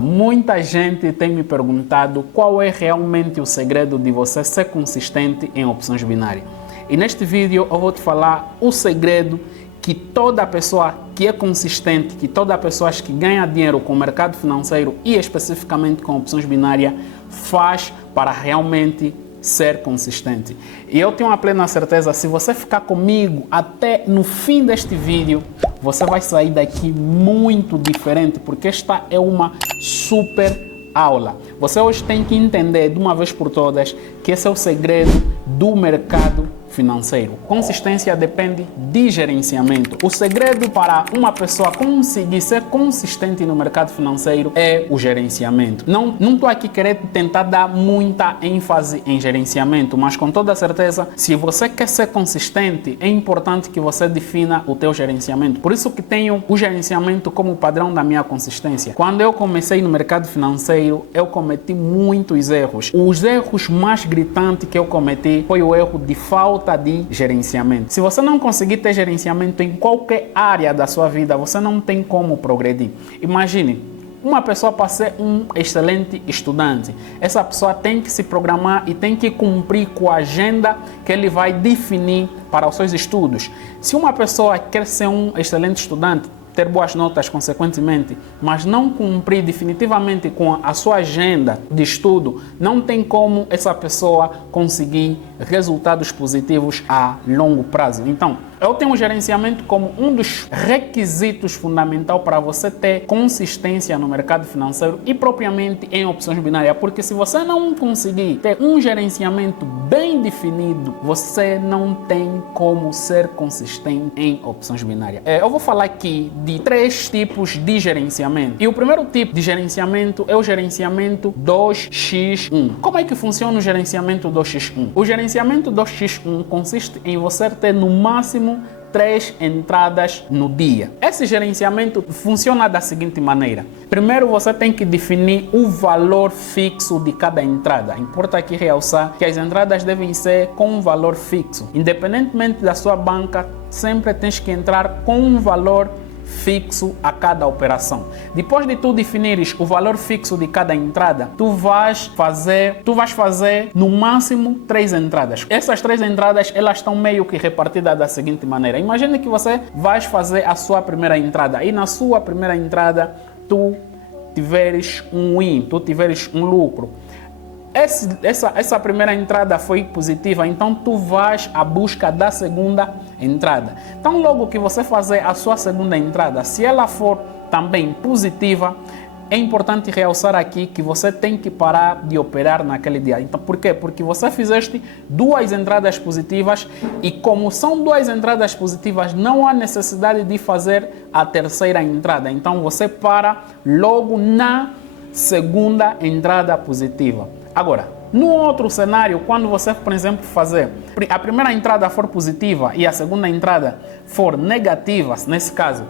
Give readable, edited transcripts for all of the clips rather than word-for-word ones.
Muita gente tem me perguntado qual é realmente o segredo de você ser consistente em opções binárias. E neste vídeo eu vou te falar o segredo que toda pessoa que é consistente, que toda pessoa que ganha dinheiro com o mercado financeiro e especificamente com opções binárias faz para realmente ser consistente. E eu tenho uma plena certeza, se você ficar comigo até no fim deste vídeo, você vai sair daqui muito diferente, porque esta é uma super aula. Você hoje tem que entender de uma vez por todas que esse é o segredo do mercado financeiro. Consistência depende de gerenciamento. O segredo para uma pessoa conseguir ser consistente no mercado financeiro é o gerenciamento. Não estou aqui querendo tentar dar muita ênfase em gerenciamento, mas com toda certeza, se você quer ser consistente, é importante que você defina o teu gerenciamento. Por isso que tenho o gerenciamento como padrão da minha consistência. Quando eu comecei no mercado financeiro, eu cometi muitos erros. Os erros mais gritantes que eu cometi foi o erro de falta de gerenciamento. Se você não conseguir ter gerenciamento em qualquer área da sua vida, você não tem como progredir. Imagine, uma pessoa para ser um excelente estudante, essa pessoa tem que se programar e tem que cumprir com a agenda que ele vai definir para os seus estudos. Se uma pessoa quer ser um excelente estudante, ter boas notas consequentemente, mas não cumprir definitivamente com a sua agenda de estudo, não tem como essa pessoa conseguir resultados positivos a longo prazo. Então, eu tenho o gerenciamento como um dos requisitos fundamentais para você ter consistência no mercado financeiro e propriamente em opções binárias, porque se você não conseguir ter um gerenciamento bem definido, você não tem como ser consistente em opções binárias. Eu vou falar aqui de 3 tipos de gerenciamento. E o primeiro tipo de gerenciamento é o gerenciamento 2x1. Como é que funciona o gerenciamento 2x1? O gerenciamento 2x1 consiste em você ter no máximo 3 entradas no dia. Esse gerenciamento funciona da seguinte maneira. Primeiro, você tem que definir o valor fixo de cada entrada. Importa aqui realçar que as entradas devem ser com um valor fixo. Independentemente da sua banca, sempre tens que entrar com um valor fixo a cada operação. Depois de tu definires o valor fixo de cada entrada, tu vais fazer no máximo 3 entradas. Essas 3 entradas, elas estão meio que repartidas da seguinte maneira. Imagine que você vais fazer a sua primeira entrada e na sua primeira entrada tu tiveres um win, tu tiveres um lucro. Essa primeira entrada foi positiva, então tu vais à busca da segunda entrada. Então logo que você fazer a sua segunda entrada, se ela for também positiva, é importante realçar aqui que você tem que parar de operar naquele dia. Então, por quê? Porque você fizeste 2 entradas positivas e como são 2 entradas positivas, não há necessidade de fazer a terceira entrada. Então você para logo na segunda entrada positiva. Agora, no outro cenário, quando você, por exemplo, fazer a primeira entrada for positiva e a segunda entrada for negativa, nesse caso,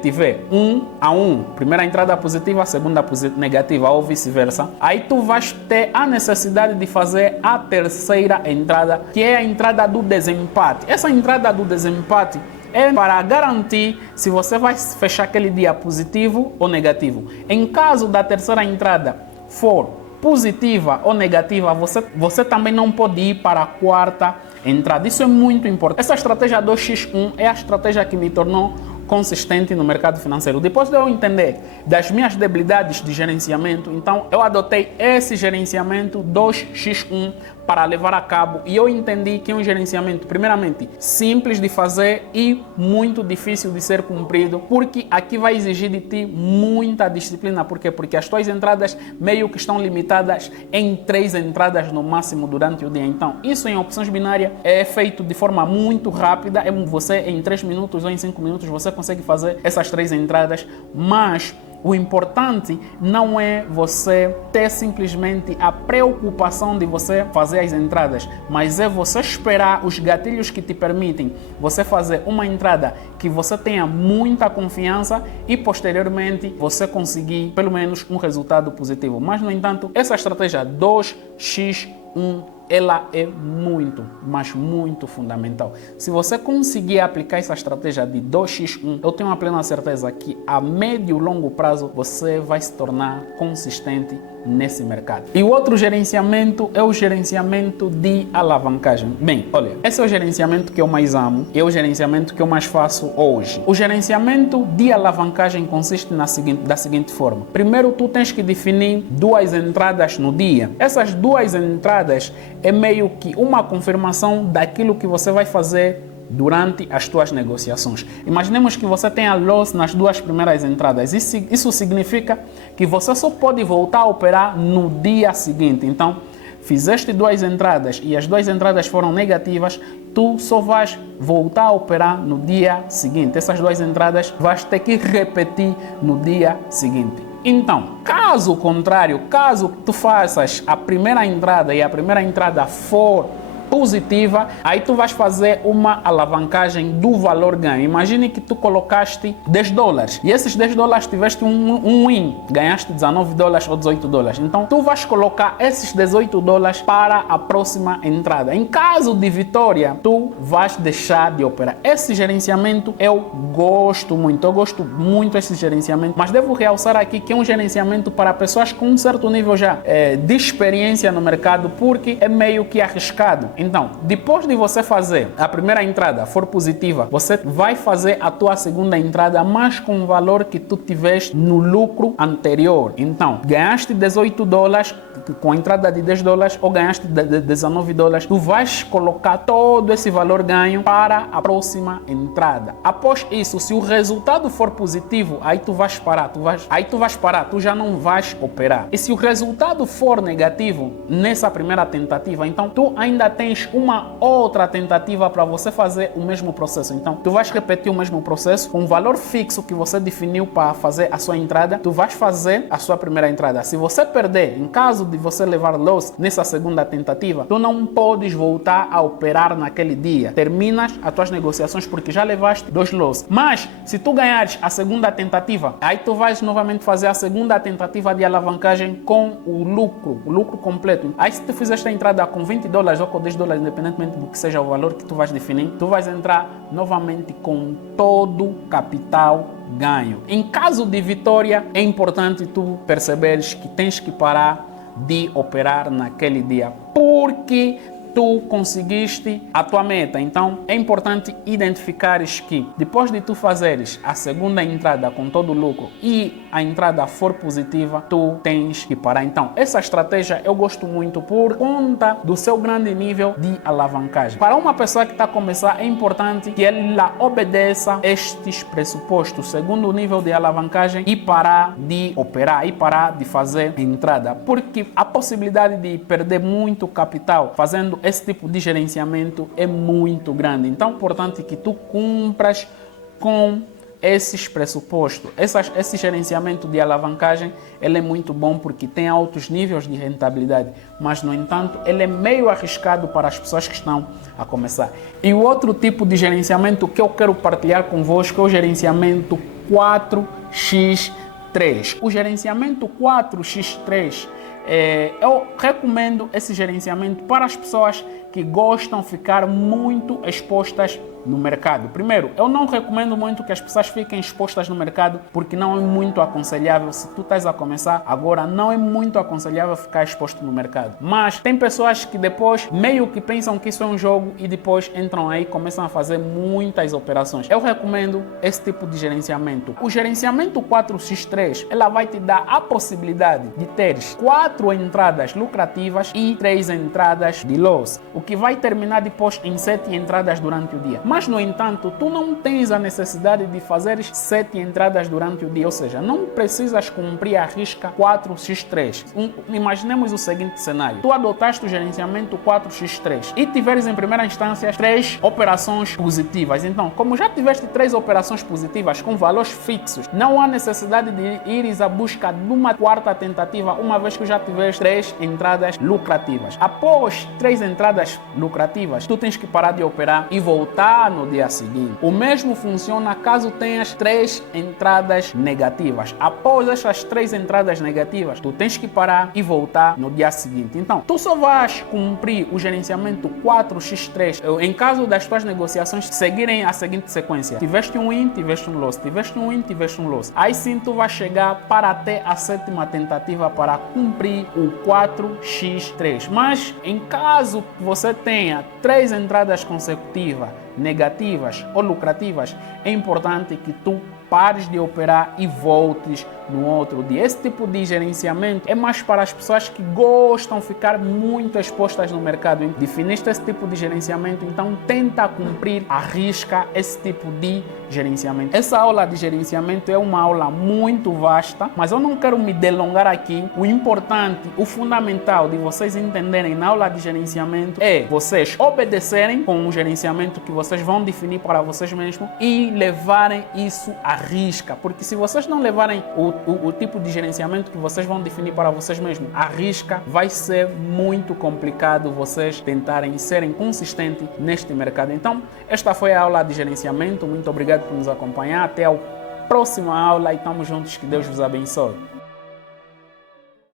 tiver 1-1, primeira entrada positiva, segunda negativa ou vice-versa, aí tu vais ter a necessidade de fazer a terceira entrada, que é a entrada do desempate. Essa entrada do desempate é para garantir se você vai fechar aquele dia positivo ou negativo. Em caso da terceira entrada for positiva ou negativa, você também não pode ir para a quarta entrada. Isso é muito importante. Essa estratégia 2x1 é a estratégia que me tornou consistente no mercado financeiro. Depois de eu entender das minhas debilidades de gerenciamento, então eu adotei esse gerenciamento 2x1 para levar a cabo e eu entendi que é um gerenciamento, primeiramente, simples de fazer e muito difícil de ser cumprido, porque aqui vai exigir de ti muita disciplina. Por quê? Porque as tuas entradas meio que estão limitadas em 3 entradas no máximo durante o dia. Então, isso em opções binárias é feito de forma muito rápida. Você em 3 minutos ou em 5 minutos você consegue fazer essas 3 entradas, mas o importante não é você ter simplesmente a preocupação de você fazer as entradas, mas é você esperar os gatilhos que te permitem você fazer uma entrada que você tenha muita confiança e posteriormente você conseguir pelo menos um resultado positivo. Mas, no entanto, essa estratégia 2x1 ela é muito, mas muito fundamental. Se você conseguir aplicar essa estratégia de 2x1, eu tenho uma plena certeza que a médio e longo prazo você vai se tornar consistente nesse mercado. E o outro gerenciamento é o gerenciamento de alavancagem. Bem, olha, esse é o gerenciamento que eu mais amo, é o gerenciamento que eu mais faço hoje. O gerenciamento de alavancagem consiste da seguinte forma. Primeiro, tu tens que definir 2 entradas no dia. Essas 2 entradas é meio que uma confirmação daquilo que você vai fazer durante as tuas negociações. Imaginemos que você tenha loss nas 2 primeiras entradas. Isso significa que você só pode voltar a operar no dia seguinte. Então, fizeste 2 entradas e as 2 entradas foram negativas, tu só vais voltar a operar no dia seguinte. Essas 2 entradas vais ter que repetir no dia seguinte. Então, caso contrário, caso tu faças a primeira entrada e a primeira entrada for positiva, aí tu vais fazer uma alavancagem do valor ganho. Imagine que tu colocaste $10 e esses $10 tiveste um win, ganhaste $19 ou $18. Então tu vais colocar esses $18 para a próxima entrada. Em caso de vitória, tu vais deixar de operar. Esse gerenciamento eu gosto muito desse gerenciamento, mas devo realçar aqui que é um gerenciamento para pessoas com um certo nível já de experiência no mercado, porque é meio que arriscado. Então, depois de você fazer a primeira entrada for positiva, você vai fazer a tua segunda entrada, mas com o valor que tu tiveste no lucro anterior. Então, ganhaste $18 com a entrada de $10 ou ganhaste $19, tu vais colocar todo esse valor ganho para a próxima entrada. Após isso, se o resultado for positivo, aí tu vais parar, tu já não vais operar. E se o resultado for negativo nessa primeira tentativa, então tu ainda tens uma outra tentativa para você fazer o mesmo processo. Então, tu vais repetir o mesmo processo com um valor fixo que você definiu para fazer a sua entrada. Tu vais fazer a sua primeira entrada. Se você perder, em caso de você levar loss nessa segunda tentativa, tu não podes voltar a operar naquele dia. Terminas as tuas negociações porque já levaste 2 loss. Mas, se tu ganhares a segunda tentativa, aí tu vais novamente fazer a segunda tentativa de alavancagem com o lucro completo. Aí se tu fizeste a entrada com $20 ou com $10, independentemente do que seja o valor que tu vais definir, tu vais entrar novamente com todo o capital ganho. Em caso de vitória, é importante tu perceberes que tens que parar de operar naquele dia, porque tu conseguiste a tua meta. Então é importante identificares que depois de tu fazeres a segunda entrada com todo o lucro e a entrada for positiva, tu tens que parar. Então essa estratégia eu gosto muito por conta do seu grande nível de alavancagem. Para uma pessoa que está a começar, é importante que ela obedeça estes pressupostos, segundo o nível de alavancagem, e parar de operar, e parar de fazer entrada, porque a possibilidade de perder muito capital fazendo esse tipo de gerenciamento é muito grande. Então é importante que tu cumpras com esses pressupostos. Esse gerenciamento de alavancagem ele é muito bom porque tem altos níveis de rentabilidade, mas no entanto ele é meio arriscado para as pessoas que estão a começar. E o outro tipo de gerenciamento que eu quero partilhar convosco é o gerenciamento 4x3. O gerenciamento 4x3 eu recomendo esse gerenciamento para as pessoas que gostam de ficar muito expostas no mercado. Primeiro, eu não recomendo muito que as pessoas fiquem expostas no mercado porque não é muito aconselhável. Se tu estás a começar agora, não é muito aconselhável ficar exposto no mercado. Mas tem pessoas que depois meio que pensam que isso é um jogo e depois entram aí e começam a fazer muitas operações. Eu recomendo esse tipo de gerenciamento. O gerenciamento 4x3, ela vai te dar a possibilidade de teres 4 entradas lucrativas e 3 entradas de loss, o que vai terminar depois em 7 entradas durante o dia. Mas, no entanto, tu não tens a necessidade de fazer 7 entradas durante o dia, ou seja, não precisas cumprir a risca 4x3. Imaginemos o seguinte cenário: tu adotaste o gerenciamento 4x3 e tiveres em primeira instância 3 operações positivas. Então, como já tiveste 3 operações positivas com valores fixos, não há necessidade de ires à busca de uma 4ª tentativa, uma vez que já tiveste 3 entradas lucrativas. Após 3 entradas entradas lucrativas, tu tens que parar de operar e voltar no dia seguinte. O mesmo funciona caso tenhas 3 entradas negativas. Após essas 3 entradas negativas, tu tens que parar e voltar no dia seguinte. Então, tu só vais cumprir o gerenciamento 4x3 em caso das tuas negociações seguirem a seguinte sequência: tiveste um win, tiveste um loss, tiveste um win, tiveste um loss. Aí sim tu vais chegar para até a 7ª tentativa para cumprir o 4x3. Mas em caso você tenha 3 entradas consecutivas negativas ou lucrativas, é importante que tu pares de operar e voltes no outro dia. Esse tipo de gerenciamento é mais para as pessoas que gostam de ficar muito expostas no mercado. Definiste esse tipo de gerenciamento, então tenta cumprir à risca esse tipo de gerenciamento. Essa aula de gerenciamento é uma aula muito vasta, mas eu não quero me delongar aqui. O importante, o fundamental de vocês entenderem na aula de gerenciamento é vocês obedecerem com o gerenciamento que vocês vão definir para vocês mesmos e levarem isso à risca, porque se vocês não levarem o tipo de gerenciamento que vocês vão definir para vocês mesmos à risca, vai ser muito complicado vocês tentarem serem consistentes neste mercado. Então, esta foi a aula de gerenciamento. Muito obrigado por nos acompanhar. Até a próxima aula e estamos juntos. Que Deus vos abençoe.